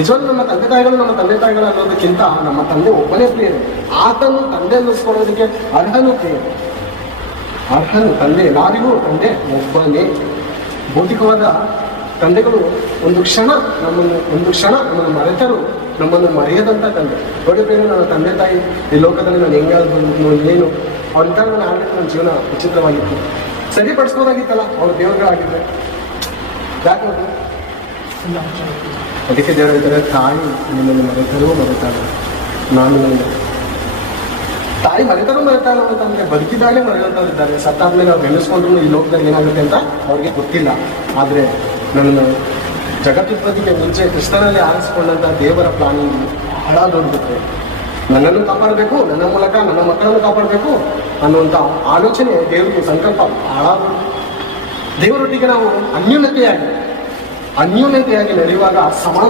ನಿಜವಾಗ್ಲೂ ನಮ್ಮ ತಂದೆ ತಾಯಿಗಳು ನಮ್ಮ ತಂದೆ ತಾಯಿಗಳು ಅನ್ನೋದಕ್ಕಿಂತ ನಮ್ಮ ತಂದೆ ಒಬ್ಬನೇ ಪ್ರಿಯರು. ಆತನು ತಂದೆ ಅನ್ನಿಸ್ಕೊಳ್ಳೋದಕ್ಕೆ ಅರ್ಹನು ಪ್ರಿಯರು. ಅರ್ಹನು ತಂದೆ ಎಲ್ಲರಿಗೂ ತಂದೆ ಒಬ್ಬನೇ. ಭೌತಿಕವಾದ ತಂದೆಗಳು ಒಂದು ಕ್ಷಣ ನಮ್ಮನ್ನು, ಒಂದು ಕ್ಷಣ ನಮ್ಮನ್ನು ಮರೆತರು, ನಮ್ಮನ್ನು ಮರೆಯದಂತ ತಂದೆ. ದೊಡ್ಡ ಬೇರೆ ನನ್ನ ತಂದೆ ತಾಯಿ ಈ ಲೋಕದಲ್ಲಿ ನಾನು ಹೆಂಗೆ ಬಂದು ಏನು ಅವ್ರಿಂದ ನಾನು ಆಡಳಿತ ನನ್ನ ಜೀವನ ವಿಚಿತ್ರವಾಗಿತ್ತು. ಸರಿಪಡಿಸ್ಬೋದಾಗಿತ್ತಲ್ಲ? ಅವ್ರ ದೇವರುಗಳಾಗಿದ್ದರೆ ಯಾಕೆ? ಅದಕ್ಕೆ ದೇವರು ಹೇಳ್ತಾರೆ ತಾಯಿ ನಿಮ್ಮನ್ನು ಮರೆತರೂ ಮರೆತಾಳೆ ನಾನು ತಾಯಿ ಮರೆತರೂ ಮರೆತಾಳೆ ಅಂತಂದ್ರೆ ಬದುಕಿದಾಗಲೇ ಸತ್ತಾದ ಸತ್ತಾದ್ಮೇಲೆ ಅವ್ರು ನೆನೆಸ್ಕೊಂಡ್ರು ಈ ಲೋಕದಲ್ಲಿ ಏನಾಗುತ್ತೆ ಅಂತ ಅವ್ರಿಗೆ ಗೊತ್ತಿಲ್ಲ. ಆದರೆ ನನ್ನ ಜಗತ್ತುತ್ಪತ್ತಿಗೆ ಮುಂಚೆ ಕೃಷ್ಣನಲ್ಲಿ ಆರಿಸಿಕೊಂಡಂಥ ದೇವರ ಪ್ಲಾನ್ ಬಹಳ ದೊಡ್ಡದು. ನನ್ನನ್ನು ಕಾಪಾಡಬೇಕು, ನನ್ನ ಮೂಲಕ ನನ್ನ ಮಕ್ಕಳನ್ನು ಕಾಪಾಡಬೇಕು ಅನ್ನುವಂಥ ಆಲೋಚನೆ ದೇವರಿಗೆ ಸಂಕಲ್ಪ ಬಹಳ ದೇವರೊಟ್ಟಿಗೆ ನಾವು ಅನ್ಯೂನತೆಯಾಗಿ ಅನ್ಯೂನತೆಯಾಗಿ ನಡೆಯುವಾಗ ಸಮಾನ